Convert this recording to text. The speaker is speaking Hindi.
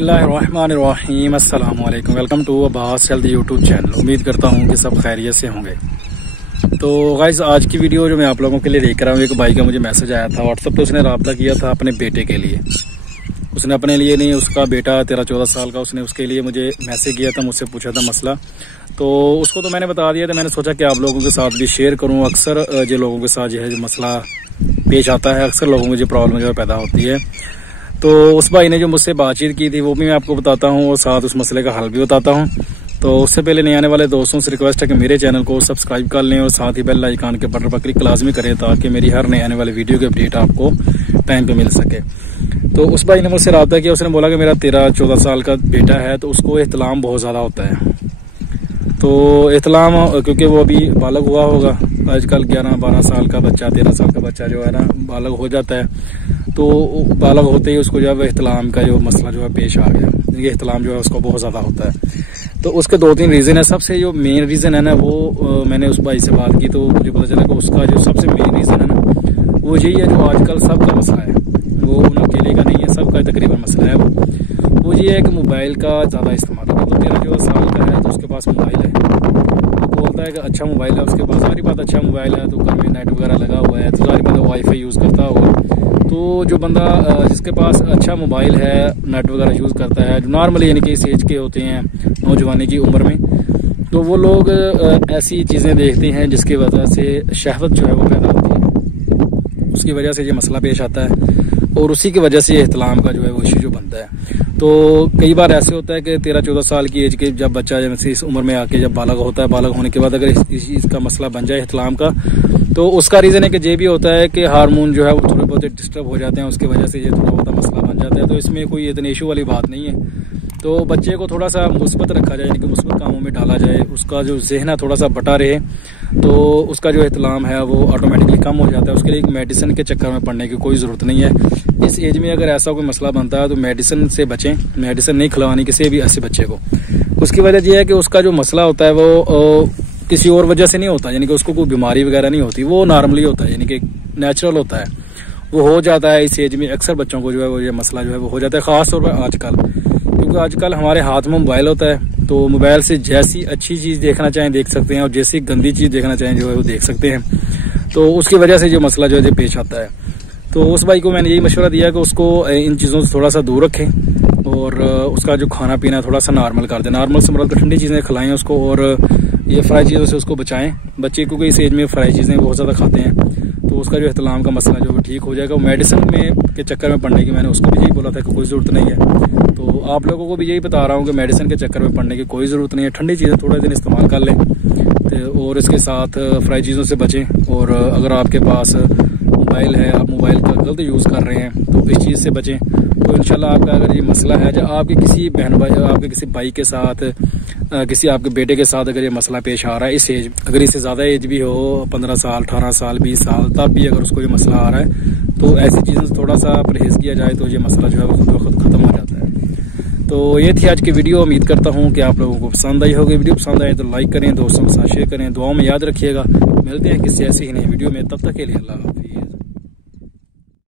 बिस्मिल्लाहिर्रहमानिर्रहीम अस्सलाम वालेकुम। Welcome to Abbas health YouTube channel. उम्मीद करता हूँ कि सब खैरियत से होंगे। तो गाइस, आज की वीडियो जो मैं आप लोगों के लिए लेकर आया हूँ, एक भाई का मुझे मैसेज आया था व्हाट्सएप पे। उसने रब्ता किया था अपने बेटे के लिए। उसने अपने लिए नहीं, उसका बेटा 13-14 साल का, उसने उसके लिए मुझे मैसेज किया था, मुझसे पूछा था मसला। तो उसको तो मैंने बता दिया था। मैंने सोचा कि आप लोगों के साथ भी शेयर करूँ। अक्सर जो लोगों के साथ जो है जो मसला पेश आता है, अक्सर लोगों को जो प्रॉब्लम जो है पैदा होती है। तो उस भाई ने जो मुझसे बातचीत की थी वो भी मैं आपको बताता हूँ और साथ उस मसले का हल भी बताता हूँ। तो उससे पहले नए आने वाले दोस्तों से रिक्वेस्ट है कि मेरे चैनल को सब्सक्राइब कर लें और साथ ही बेल आइकन के बटन पर क्लिक लाजमी करें ताकि मेरी हर नए आने वाली वीडियो की अपडेट आपको टाइम पे मिल सके। तो उस भाई ने मुझसे रब्ता किया। उसने बोला कि मेरा 13-14 साल का बेटा है, तो उसको एहतलाम बहुत ज़्यादा होता है। तो एहतलाम क्योंकि वो अभी बालग हुआ होगा, आजकल 11-12 साल का बच्चा, 13 साल का बच्चा जो है ना बालग हो जाता है। तो बालग होते ही उसको जो है एहतलाम का जो मसला जो है पेश आ गया। ये एहतलाम जो है उसको बहुत ज़्यादा होता है। तो उसके 2-3 रीज़न है। सबसे जो मेन रीज़न है ना, वो मैंने उस भाई से बात की तो मुझे पता चला कि उसका जो सबसे मेन रीज़न है ना, वो यही है जो आजकल सबका मसला है। वो उन अकेले का नहीं है, सबका तकरीबन मसला है। वो ये है कि मोबाइल का ज़्यादा इस्तेमाल। तो 13-14 साल का है तो उसके पास मोबाइल है, वो बोलता है कि अच्छा मोबाइल है उसके पास। सारी बात अच्छा मोबाइल है तो घर में नेट वगैरह लगा हुआ है, तो सारी बात वाईफाई यूज़ करता होगा। तो जो बंदा जिसके पास अच्छा मोबाइल है, नेट वगैरह यूज़ करता है, जो नॉर्मली यानी कि इस एज के होते हैं, नौजवानी की उम्र में, तो वो लोग ऐसी चीज़ें देखते हैं जिसकी वजह से शहवत जो है वो पैदा होती है। उसकी वजह से ये मसला पेश आता है और उसी की वजह से एहतलाम का जो है वो इशू जो बनता है। तो कई बार ऐसे होता है कि 13-14 साल की एज के जब बच्चा जैसे इस उम्र में आके जब बालग होता है, बालग होने के बाद अगर इस चीज़ का मसला बन जाए एहतलाम का, तो उसका रीज़न है कि ये भी होता है कि हार्मोन जो है वो थोड़े बहुत डिस्टर्ब हो जाते हैं, उसकी वजह से ये थोड़ा बहुत मसला बन जाता है। तो इसमें कोई इतने इशू वाली बात नहीं है। तो बच्चे को थोड़ा सा मुस्बत रखा जाए, यानी कि मुस्बत कामों में डाला जाए, उसका जो ज़हन है थोड़ा सा बटा रहे, तो उसका जो एहतलाम है वो ऑटोमेटिकली कम हो जाता है। उसके लिए एक मेडिसिन के चक्कर में पड़ने की कोई ज़रूरत नहीं है। इस एज में अगर ऐसा कोई मसला बनता है तो मेडिसिन से बचें, मेडिसिन नहीं खिलवानी किसी भी ऐसे बच्चे को। उसकी वजह यह है कि उसका जो मसला होता है वो किसी और वजह से नहीं होता, यानी कि उसको कोई बीमारी वगैरह नहीं होती, वो नॉर्मली होता है, यानी कि नेचुरल होता है, वो हो जाता है। इस एज में अक्सर बच्चों को जो है वो ये मसला जो है वो हो जाता है, ख़ास तौर पर आजकल, क्योंकि आजकल हमारे हाथ में मोबाइल होता है। तो मोबाइल से जैसी अच्छी चीज़ देखना चाहें देख सकते हैं और जैसी गंदी चीज़ देखना चाहें जो है वो देख सकते हैं। तो उसकी वजह से जो मसला जो है पेश आता है। तो उस भाई को मैंने यही मशवरा दिया कि उसको इन चीज़ों से थोड़ा सा दूर रखें और उसका जो खाना पीना थोड़ा सा नॉर्मल कर दें। नॉर्मल से मतलब ठंडी चीज़ें खिलाएं उसको और ये फ्राई चीज़ों से उसको बचाएं। बच्चे क्योंकि इस एज में फ्राई चीज़ें बहुत ज़्यादा खाते हैं, तो उसका जो एहतलाम का मसला जो ठीक हो जाएगा। मेडिसिन में के चक्कर में पड़ने की मैंने उसको भी यही बोला था कि कोई ज़रूरत नहीं है। तो आप लोगों को भी यही बता रहा हूँ कि मेडिसिन के चक्कर में पड़ने की कोई ज़रूरत नहीं है। ठंडी चीज़ें थोड़े दिन इस्तेमाल कर लें और इसके साथ फ्राई चीज़ों से बचें। और अगर आपके पास मोबाइल है, आप मोबाइल का गलत यूज़ कर रहे हैं, तो इस चीज़ से बचें। तो इंशाल्लाह आपका अगर ये मसला है, जब आपके किसी बहन भाई, आपके किसी भाई के साथ, किसी आपके बेटे के साथ अगर ये मसला पेश आ रहा है इस एज, अगर इससे ज़्यादा एज भी हो, 15 साल, 18 साल, 20 साल, तब भी अगर उसको ये मसला आ रहा है, तो ऐसी चीज़ों से थोड़ा सा परहेज़ किया जाए तो ये मसला जो है वो खुद ख़त्म हो जाता है। तो ये थी आज की वीडियो। उम्मीद करता हूँ कि आप लोगों को पसंद आई होगी। वीडियो पसंद आए तो लाइक करें, दोस्तों के साथ शेयर करें, दुआओं में याद रखिएगा। मिलते हैं किसी ऐसी ही नई वीडियो में, तब तक के लिए अल्लाह हाफ़िज़।